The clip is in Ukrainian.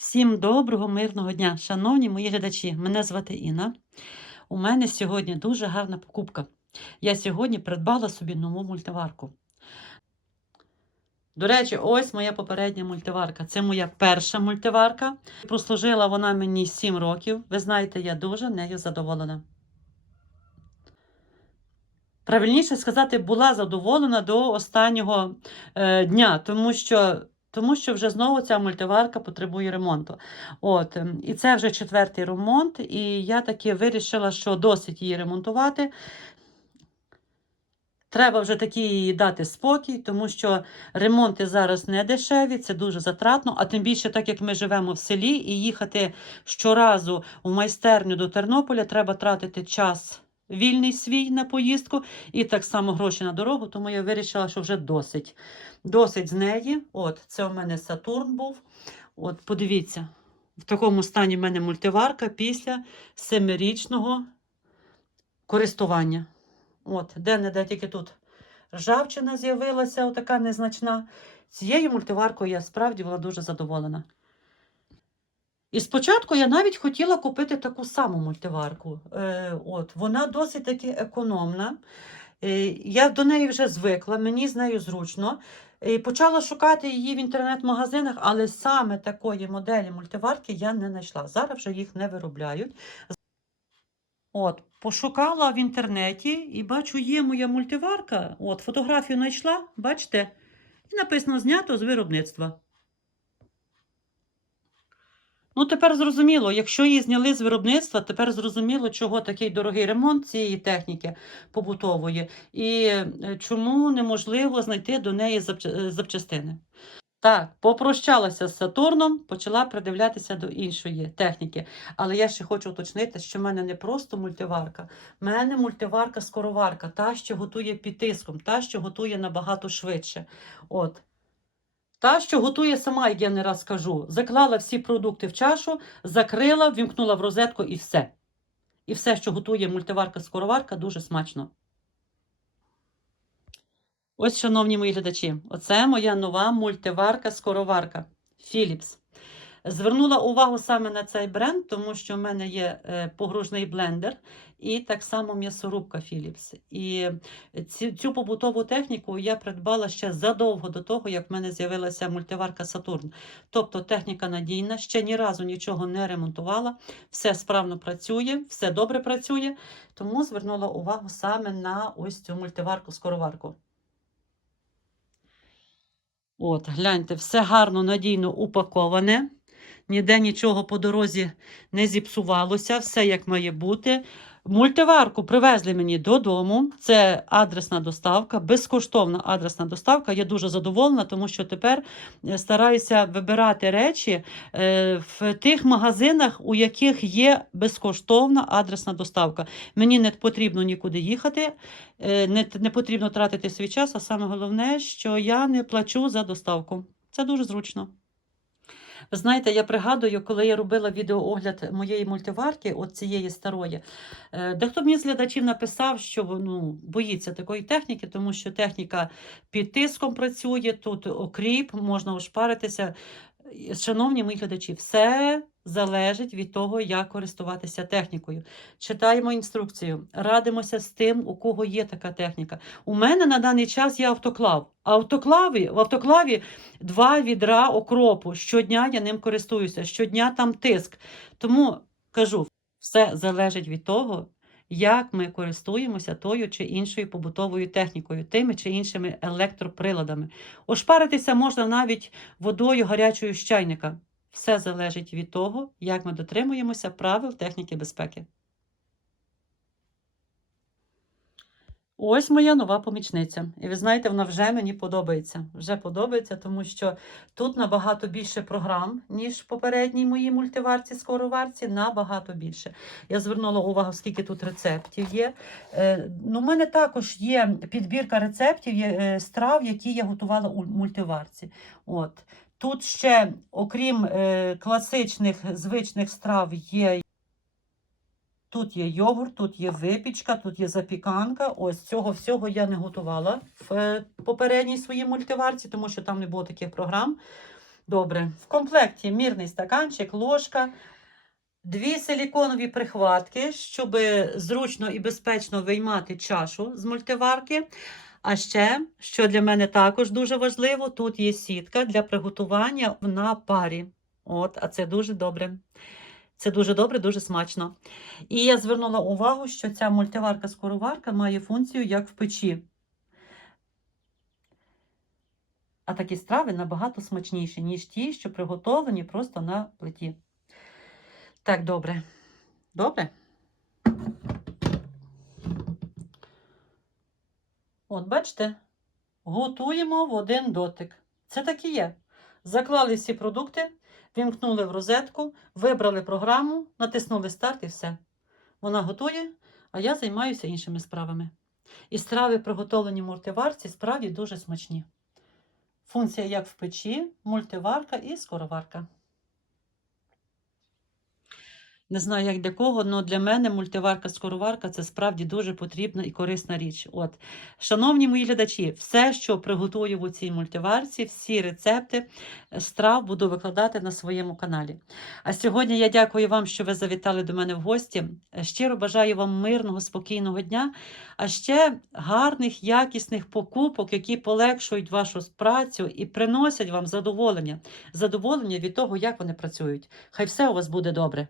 Всім доброго, мирного дня, шановні мої глядачі. Мене звати Інна. У мене сьогодні дуже гарна покупка. Я сьогодні придбала собі нову мультиварку. До речі, ось моя попередня мультиварка. Це моя перша мультиварка. Прослужила вона мені 7 років. Ви знаєте, я дуже нею задоволена. Правильніше сказати, була задоволена до останнього е, дня, тому що тому що вже знову ця мультиварка потребує ремонту. От, ем, І це вже четвертий ремонт, і я таки вирішила, що досить її ремонтувати. Треба вже таки їй дати спокій, тому що ремонти зараз не дешеві, це дуже затратно. А тим більше, так як ми живемо в селі, і їхати щоразу в майстерню до Тернополя, треба тратити час вільний свій на поїздку і так само гроші на дорогу. Тому я вирішила, що вже досить. Досить з неї. От, це у мене Сатурн був. От, подивіться, в такому стані в мене мультиварка після семирічного користування. От, де-не-де тільки тут ржавчина з'явилася, отака незначна. Цією мультиваркою я справді була дуже задоволена. І спочатку я навіть хотіла купити таку саму мультиварку. Е, от, Вона досить таки економна. Е, я до неї вже звикла, мені з нею зручно. І почала шукати її в інтернет-магазинах, але саме такої моделі мультиварки я не знайшла. Зараз вже їх не виробляють. От, Пошукала в інтернеті і бачу, є моя мультиварка. От, Фотографію знайшла, бачите, і написано знято з виробництва. Ну, тепер зрозуміло, якщо її зняли з виробництва, тепер зрозуміло, чого такий дорогий ремонт цієї техніки побутової, і е, чому неможливо знайти до неї е, запчастини. Так, попрощалася з Сатурном, почала придивлятися до іншої техніки. Але я ще хочу уточнити, що в мене не просто мультиварка, в мене мультиварка-скороварка, та, що готує під тиском, та, що готує набагато швидше. От. Та, що готує сама, як я не раз кажу, заклала всі продукти в чашу, закрила, вімкнула в розетку і все. І все, що готує мультиварка-скороварка, дуже смачно. Ось, шановні мої глядачі, оце моя нова мультиварка-скороварка Philips. Звернула увагу саме на цей бренд, тому що в мене є е, погружний блендер і так само м'ясорубка Philips. І ці, цю побутову техніку я придбала ще задовго до того, як в мене з'явилася мультиварка Saturn. Тобто техніка надійна, ще ні разу нічого не ремонтувала, все справно працює, все добре працює. Тому звернула увагу саме на ось цю мультиварку-скороварку. От, гляньте, все гарно, надійно упаковане. Ніде нічого по дорозі не зіпсувалося, все як має бути. Мультиварку привезли мені додому. Це адресна доставка, безкоштовна адресна доставка. Я дуже задоволена, тому що тепер е, стараюся вибирати речі е, в тих магазинах, у яких є безкоштовна адресна доставка. Мені не потрібно нікуди їхати, е, не, не потрібно тратити свій час, а саме головне, що я не плачу за доставку. Це дуже зручно. Ви знаєте, я пригадую, коли я робила відеоогляд моєї мультиварки, от цієї старої, е, дехто мені з глядачів написав, що ну, боїться такої техніки, тому що техніка під тиском працює, тут окріп, можна ошпаритися. Шановні мої глядачі, все залежить від того, як користуватися технікою. Читаємо інструкцію, радимося з тим, у кого є така техніка. У мене на даний час є автоклав. Автоклаві, в автоклаві два відра окропу. Щодня я ним користуюся, щодня там тиск. Тому кажу, все залежить від того, як ми користуємося тою чи іншою побутовою технікою, тими чи іншими електроприладами. Ошпаритися можна навіть водою гарячою з чайника. Все залежить від того, як ми дотримуємося правил техніки безпеки. Ось моя нова помічниця. І ви знаєте, вона вже мені подобається. Вже подобається, тому що тут набагато більше програм, ніж в попередній моїй мультиварці, скороварці, набагато більше. Я звернула увагу, скільки тут рецептів є. Е, ну, У мене також є підбірка рецептів є, е, страв, які я готувала у мультиварці. От. Тут ще, окрім е, класичних звичних страв, є. Тут є йогурт, тут є випічка, тут є запіканка. Ось цього всього я не готувала в е, попередній своїй мультиварці, тому що там не було таких програм. Добре. В комплекті мірний стаканчик, ложка, дві силіконові прихватки, щоб зручно і безпечно виймати чашу з мультиварки. А ще, що для мене також дуже важливо, тут є сітка для приготування на парі. От, а це дуже добре. Це дуже добре, дуже смачно. І я звернула увагу, що ця мультиварка-скороварка має функцію як в печі. А такі страви набагато смачніші, ніж ті, що приготовлені просто на плиті. Так, добре. Добре? От, бачите, готуємо в один дотик. Це так і є. Заклали всі продукти, вімкнули в розетку, вибрали програму, натиснули старт і все. Вона готує, а я займаюся іншими справами. І страви, приготовлені в мультиварці, справді дуже смачні. Функція як в печі, мультиварка і скороварка. Не знаю, як для кого, але для мене мультиварка-скороварка це справді дуже потрібна і корисна річ. От, шановні мої глядачі, все, що приготую у цій мультиварці, всі рецепти е, страв буду викладати на своєму каналі. А сьогодні я дякую вам, що ви завітали до мене в гості. Е, Щиро бажаю вам мирного, спокійного дня, а ще гарних, якісних покупок, які полегшують вашу працю і приносять вам задоволення. Задоволення від того, як вони працюють. Хай все у вас буде добре.